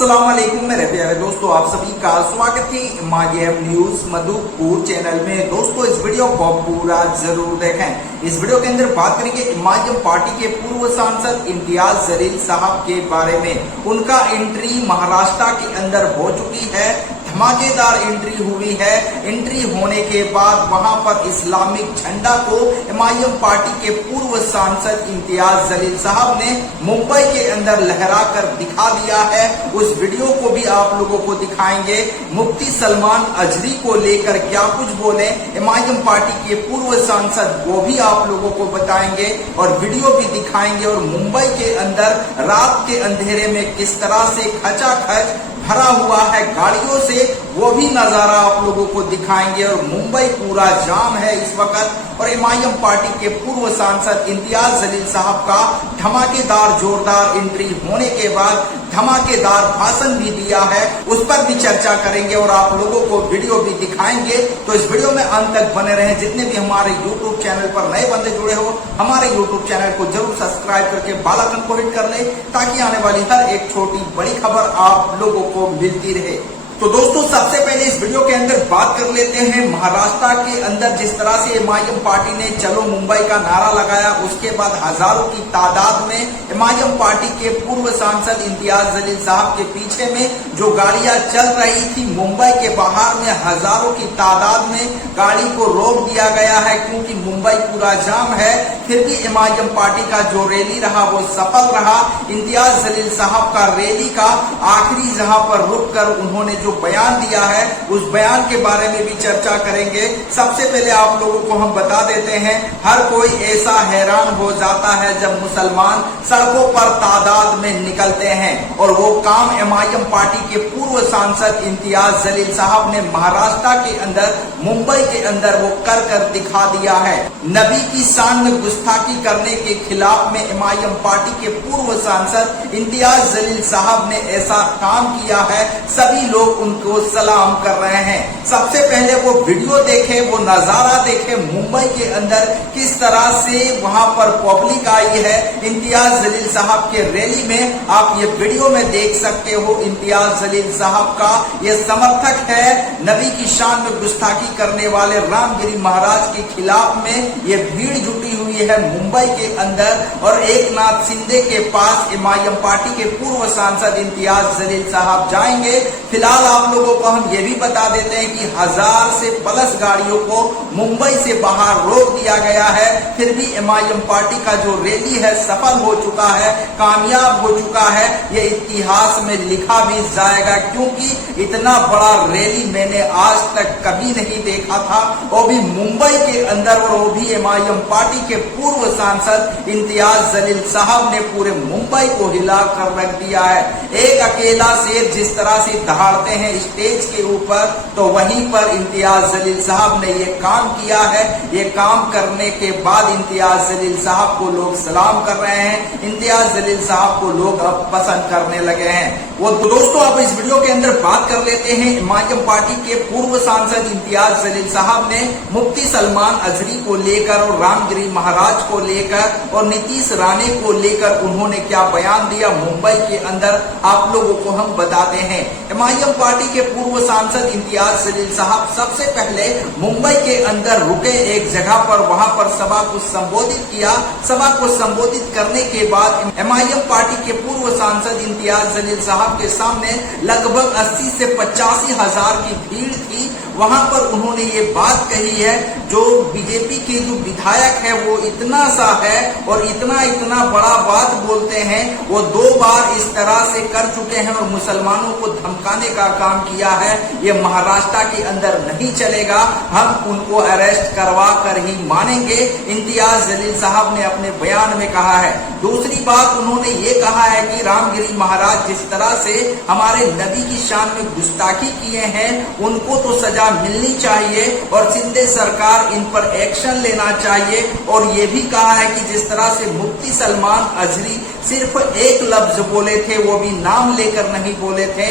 अस्सलाम वालेकुम मेरे प्यारे दोस्तों, आप सभी का स्वागत है एमआईएम न्यूज मधुपुर चैनल में। दोस्तों इस वीडियो को पूरा जरूर देखें। इस वीडियो के अंदर बात करेंगे एमआईएम पार्टी के पूर्व सांसद इम्तियाज जलील साहब के बारे में। उनका एंट्री महाराष्ट्र के अंदर हो चुकी है, धमाकेदार एंट्री हुई है। एंट्री होने के बाद वहां पर इस्लामिक झंडा को एमआईएम पार्टी के पूर्व सांसद इम्तियाज जलील साहब ने मुंबई के अंदर लहराकर दिखा दिया है। उस वीडियो को भी आप लोगों को दिखाएंगे। मुफ्ती सलमान अजहरी को लेकर क्या कुछ बोले एमआईएम पार्टी के पूर्व सांसद, वो भी आप लोगों को बताएंगे और वीडियो भी दिखाएंगे। और मुंबई के अंदर रात के अंधेरे में किस तरह से खचाखच भरा हुआ है गाड़ियों से, वो भी नजारा आप लोगों को दिखाएंगे। और मुंबई पूरा जाम है इस वक्त। और एमआईएम पार्टी के पूर्व सांसद इम्तियाज जलील साहब का धमाकेदार जोरदार एंट्री होने के बाद धमाकेदार भाषण भी दिया है, उस पर भी चर्चा करेंगे और आप लोगों को वीडियो भी दिखाएंगे। तो इस वीडियो में अंत तक बने रहें। जितने भी हमारे यूट्यूब चैनल पर नए बंदे जुड़े हो, हमारे यूट्यूब चैनल को जरूर सब्सक्राइब करके बेल आइकन को हिट कर ले, ताकि आने वाली हर एक छोटी बड़ी खबर आप लोगों को मिलती रहे। तो दोस्तों सबसे पहले इस वीडियो के अंदर बात कर लेते हैं महाराष्ट्र के अंदर जिस तरह से एमआईएम पार्टी ने चलो मुंबई का नारा लगाया, उसके बाद हजारों की तादाद में एमआईएम पार्टी के पूर्व सांसद इम्तियाज जलील साहब के पीछे में जो गाड़ियां चल रही थी मुंबई के बाहर में, हजारों की तादाद में गाड़ी को रोक दिया गया है क्योंकि मुंबई पूरा जाम है। फिर भी एमआईएम पार्टी का जो रैली रहा वो सफल रहा। इम्तियाज जलील साहब का रैली का आखिरी जहां पर रुक कर उन्होंने जो बयान दिया है, उस बयान के बारे में भी चर्चा करेंगे। सबसे पहले आप लोगों को हम बता देते हैं, हर कोई ऐसा हैरान हो जाता है जब मुसलमान सड़कों पर तादाद में निकलते हैं। और वो काम एमआईएम पार्टी के पूर्व सांसद इम्तियाज जलील साहब ने महाराष्ट्र के अंदर मुंबई के अंदर वो कर दिखा दिया है। नबी की शान में गुस्ताखी करने के खिलाफ में एमआईएम पार्टी के पूर्व सांसद इम्तियाज जलील साहब ने ऐसा काम किया है। सभी लोग उनको सलाम कर रहे हैं। सबसे पहले वो वीडियो देखे, वो नजारा देखे मुंबई के अंदर किस तरह से वहां पर पब्लिक आई है इम्तियाज जलील साहब के रैली में। आप ये वीडियो में देख सकते हो, इम्तियाज जलील साहब का ये समर्थक है। नबी की शान में गुस्ताखी करने वाले रामगिरी महाराज के खिलाफ में ये भीड़ जुटी हुई है मुंबई के अंदर। और एक नाथ शिंदे के पास एमआईएम पार्टी के पूर्व सांसद इम्तियाज जलील साहब जाएंगे। फिलहाल आप लोगों को हम ये भी बता देते हैं कि 1000 से प्लस गाड़ियों को मुंबई से बाहर रोक दिया गया है। फिर भी एमआईएम पार्टी का जो रैली है सफल हो चुका है, कामयाब हो चुका है। ये इतिहास में लिखा भी जाएगा क्योंकि इतना बड़ा रैली मैंने आज तक कभी नहीं देखा था, वो भी मुंबई के अंदर, और वो भी एमआईएम पार्टी के पूर्व सांसद इम्तियाज जलील साहब ने पूरे मुंबई को हिला कर रख दिया है। एक अकेला शेर जिस तरह से दहाड़ते हैं स्टेज के ऊपर, तो वहीं पर इम्तियाज जलील साहब ने ये काम किया है। ये काम करने के बाद इम्तियाज जलील साहब को लोग सलाम कर रहे हैं। इम्तियाज जलील साहब को लोग अब पसंद करने लगे हैं। वो दोस्तों अब इस वीडियो के अंदर बात कर लेते हैं एमआईएम पार्टी के पूर्व सांसद इम्तियाज जलील साहब ने मुफ्ती सलमान अजहरी को लेकर और रामगिरी महाराज को लेकर और नीतीश राणे को लेकर उन्होंने क्या बयान दिया मुंबई के अंदर, आप लोगों को हम बताते हैं। एमआईएम पार्टी के पूर्व सांसद इम्तियाज जलील साहब सबसे पहले मुंबई के अंदर रुके एक जगह पर, वहां पर सभा को संबोधित किया। सभा को संबोधित करने के बाद एमआईएम पार्टी के पूर्व सांसद इम्तियाज जलील साहब के सामने लगभग 80 से 85 हजार की भीड़ थी। वहां पर उन्होंने ये बात कही है, जो बीजेपी के जो विधायक है वो इतना सा है और इतना बड़ा बात बोलते हैं, वो 2 बार इस तरह से कर चुके हैं और मुसलमानों को धमकाने का काम किया है। ये महाराष्ट्र के अंदर नहीं चलेगा, हम उनको अरेस्ट करवा कर ही मानेंगे, इम्तियाज जलील साहब ने अपने बयान में कहा है। दूसरी बात उन्होंने ये कहा है कि रामगिरी महाराज जिस तरह से हमारे नबी की शान में गुस्ताखी किए हैं, उनको तो सजा मिलनी चाहिए और शिंदे सरकार इन पर एक्शन लेना चाहिए। और ये भी कहा है कि जिस तरह से मुफ्ती सलमान अजहरी सिर्फ एक लफ्ज बोले थे, वो भी नाम लेकर नहीं बोले थे,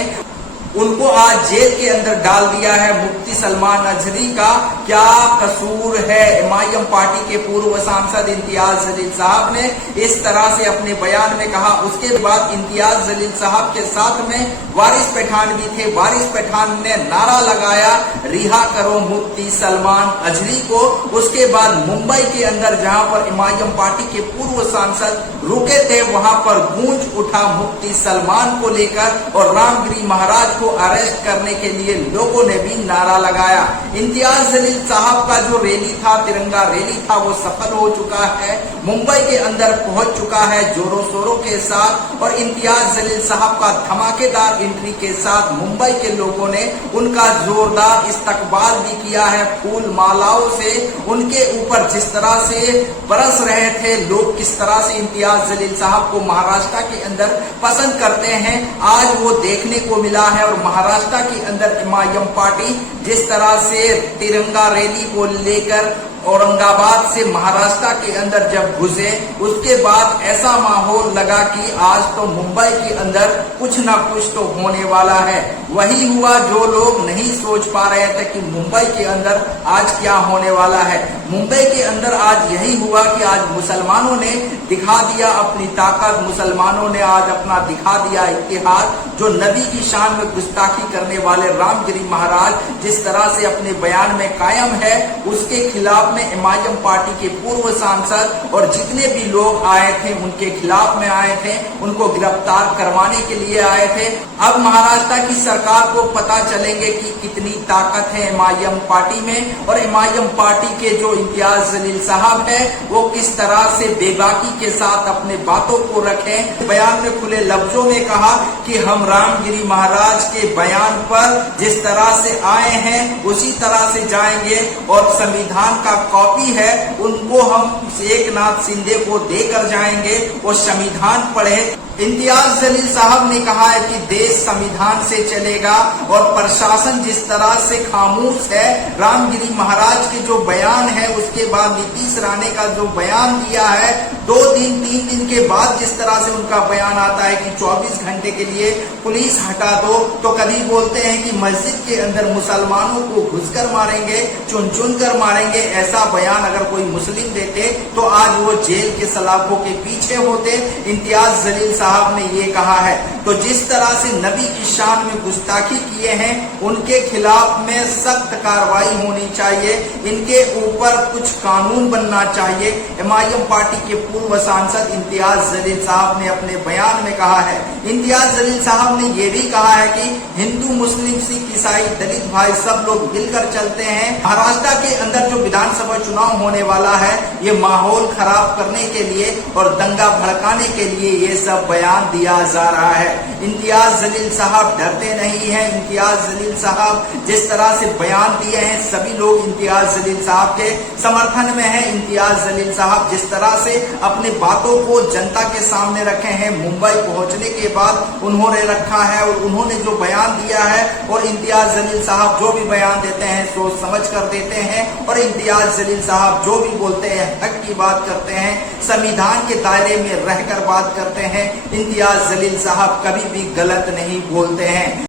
उनको आज जेल के अंदर डाल दिया है। मुफ्ती सलमान अजहरी का क्या कसूर है? एमआईएम पार्टी के पूर्व सांसद इम्तियाज जलील साहब ने इस तरह से अपने बयान में कहा। उसके बाद इम्तियाज जलील साहब के साथ में वारिस पठान भी थे। वारिस पठान ने नारा लगाया, रिहा करो मुफ्ती सलमान अजहरी को। उसके बाद मुंबई के अंदर जहां पर एमआईएम पार्टी के पूर्व सांसद रुके थे, वहां पर गूंज उठा मुफ्ती सलमान को लेकर और रामगिरी महाराज को अरेस्ट करने के लिए लोगों ने भी नारा लगाया। इम्तियाज जलील साहब का जो रैली था, तिरंगा रैली था, वो सफल हो चुका है, मुंबई के अंदर पहुंच चुका है जोरों शोरों के साथ। और इम्तियाज जलील साहब का धमाकेदार एंट्री के साथ मुंबई के लोगों ने उनका जोरदार इस्तकबाल भी किया है। फूल मालाओं से उनके ऊपर जिस तरह से बरस रहे थे लोग, किस तरह से इम्तियाज जलील साहब को महाराष्ट्र के अंदर पसंद करते हैं, आज वो देखने को मिला है। और महाराष्ट्र के अंदर एमआईएम पार्टी जिस तरह से तिरंगा रैली को लेकर औरंगाबाद से महाराष्ट्र के अंदर जब घुसे, उसके बाद ऐसा माहौल लगा कि आज तो मुंबई के अंदर कुछ ना कुछ तो होने वाला है। वही हुआ जो लोग नहीं सोच पा रहे थे कि मुंबई के अंदर आज क्या होने वाला है। मुंबई के अंदर आज यही हुआ कि आज मुसलमानों ने दिखा दिया अपनी ताकत, मुसलमानों ने आज अपना दिखा दिया इतिहास। जो नबी की शान में गुस्ताखी करने वाले रामगिरी महाराज जिस तरह से अपने बयान में कायम है, उसके खिलाफ में एमआईएम पार्टी के पूर्व सांसद और जितने भी लोग आए थे उनके खिलाफ में आए थे, उनको गिरफ्तार करवाने के लिए आए थे। अब महाराष्ट्र की सरकार को पता चलेंगे कि कितनी ताकत है एमआईएम पार्टी में, और एमआईएम पार्टी के जो इम्तियाज जलील साहब है वो किस तरह से बेबाकी के साथ अपने बातों को रखें। बयान में खुले लफ्जों में कहा कि हम रामगिरी महाराज के बयान पर जिस तरह से आए हैं उसी तरह से जाएंगे, और संविधान का कॉपी है उनको हम एकनाथ शिंदे को देकर जाएंगे, वो संविधान पढ़े। इम्तियाज जलील साहब ने कहा है कि देश संविधान से चलेगा और प्रशासन जिस तरह से खामोश है। रामगिरी महाराज के जो बयान है, उसके बाद नीतीश राणे का जो बयान दिया है, 2 दिन 3 दिन के बाद जिस तरह से उनका बयान आता है कि 24 घंटे के लिए पुलिस हटा दो, तो कभी बोलते हैं कि मस्जिद के अंदर मुसलमानों को घुसकर मारेंगे, चुन चुन कर मारेंगे। ऐसा बयान अगर कोई मुस्लिम देते तो आज वो जेल के सलाखों के पीछे होते। इम्तियाज जलील साहब ने ये कहा है। तो जिस तरह से नबी की शान में गुस्ताखी किए हैं, उनके खिलाफ में सख्त कार्रवाई होनी चाहिए, इनके ऊपर कुछ कानून बनना चाहिए। एमआईएम पार्टी के पूर्व सांसद इम्तियाज जलील साहब ने अपने बयान में कहा है। इम्तियाज जलील साहब ने ये भी कहा है कि हिंदू, मुस्लिम, सिख, ईसाई, दलित भाई सब लोग मिलकर चलते हैं। महाराष्ट्र के अंदर जो विधानसभा चुनाव होने वाला है, ये माहौल खराब करने के लिए और दंगा भड़काने के लिए ये सब बयान दिया जा रहा है। इम्तियाज जलील साहब डरते नहीं हैं। इम्तियाज जलील साहब जिस तरह से बयान दिए हैं, सभी लोग इम्तियाज जलील साहब के समर्थन में हैं। इम्तियाज जलील साहब जिस तरह से अपनी बातों को जनता के सामने रखे हैं, मुंबई पहुंचने के बाद उन्होंने रखा है और उन्होंने जो बयान दिया है, और इम्तियाज जलील साहब जो भी बयान देते हैं सोच समझ कर देते हैं, और इम्तियाज जलील साहब जो भी बोलते हैं हक की बात करते हैं, संविधान के दायरे में रहकर बात करते हैं। इम्तियाज जलील साहब कभी भी गलत नहीं बोलते हैं।